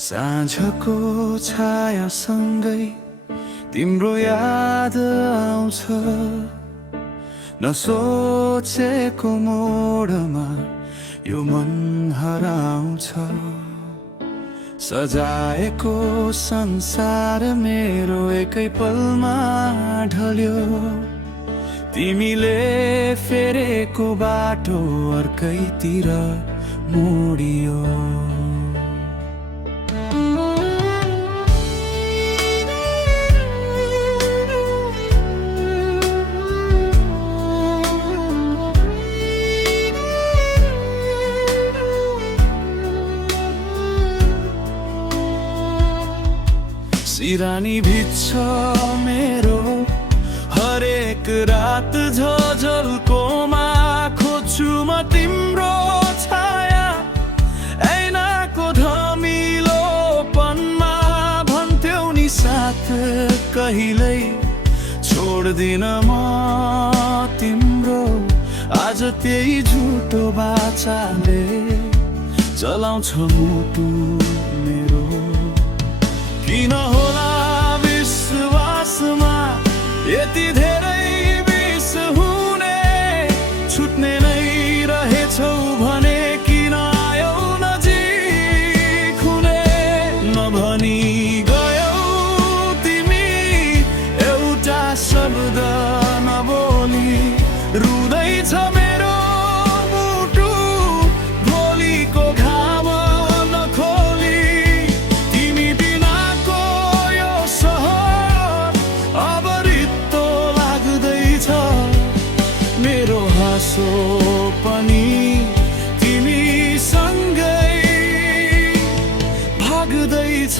साँझको छायासँगै तिम्रो याद आउँछ, नसोचेको मोडमा यो मन हराउँछ। सजाएको संसार मेरो एकै पलमा ढल्यो, तिमीले फेरेको बाटो अर्कैतिर मोडियो। सिरानी भिज्छ मेरो हरेक रात झझल्कोमा, खोज्छु म तिम्रो छाया ऐनाको धमिलोपनमा। भन्थ्यौ नि साथ कहिल्यै छोड्दिन म तिम्रो, आज त्यही झुटो बाचाले जलाउँछ मुटु मेरो। किन होला विश्वासमा यति धेरै विष हुने, छुट्ने नै रहेछौ भने किन आयौ नजिक हुने। नभनी गयौ तिमी एउटा शब्द नबोली, रुँदैछ मेरो मुटु भोलिको घाम नखोली। तिमी बिनाको यो सहर अब रित्तो लाग्दैछ, मेरो हाँसो पनि तिमीसँगै भाग्दैछ।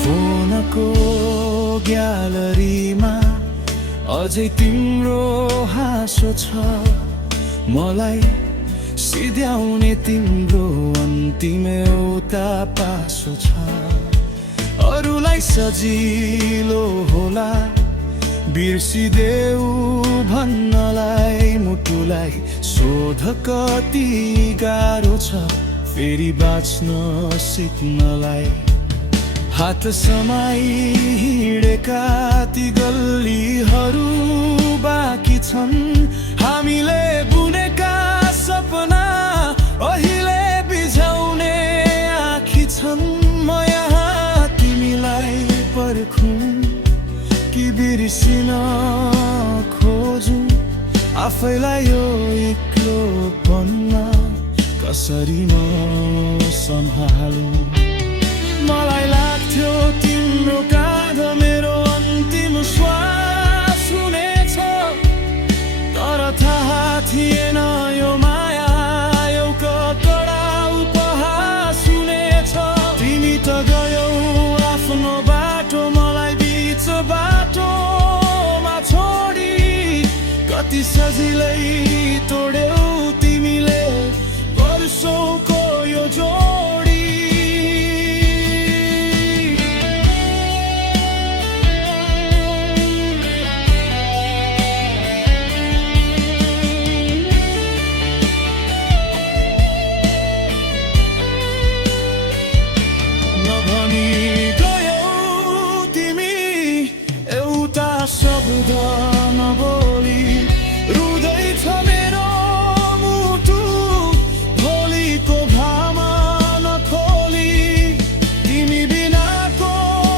फोनको ग्यालरीमा अझै तिम्रो हाँसो छ, मलाई सिध्याउने तिम्रो अन्तिम एउटा पासो छ। अरूलाई सजिलो होला बिर्सिदेऊ भन्नलाई, मुटुलाई सोध कति गाह्रो छ फेरि बाँच्न सिक्नलाई। हात समाई हिँडेका ती गल्लीहरू बाँकी छन्, हामीले बुनेका सपना अहिले बिझाउने आँखी छन्। म यहाँ तिमीलाई पर्खुँ कि बिर्सिन खोजौँ आफैलाई यो एक्लोपनमा, कसरी म सम्हालौँ। मलाई लाग्थ्यो तिम्रो काँध मेरो अन्तिम श्वास हुनेछ, तर थाहा थिएन यो माया एउटा कडा उपहास हुनेछ। तिमी त गयौ आफ्नो बाटो, मलाई बिच बाटोमा छोडी, कति सजिलै तोड्यौ तिमीले वर्षौको यो जोडी। शब्द नबोली, रुँदैछ मेरो मुटु भोलिको घाम नखोली। तिमी बिनाको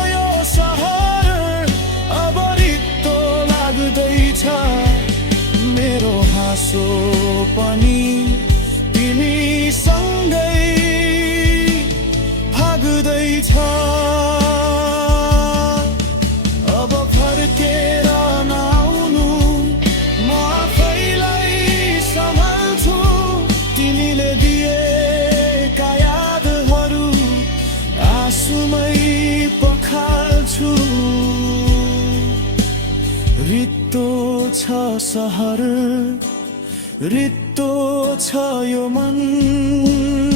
यो सहर अब रित्तो लाग्दैछ, मेरो हाँसो पनि तिमीसँगै भाग्दैछ। फर्केर नआउनु म आफैलाई सम्हाल्छु, तिमीले दिएका यादहरू आँसुमै पखाल्छु। रित्तो छ सहर, रित्तो छ यो मन।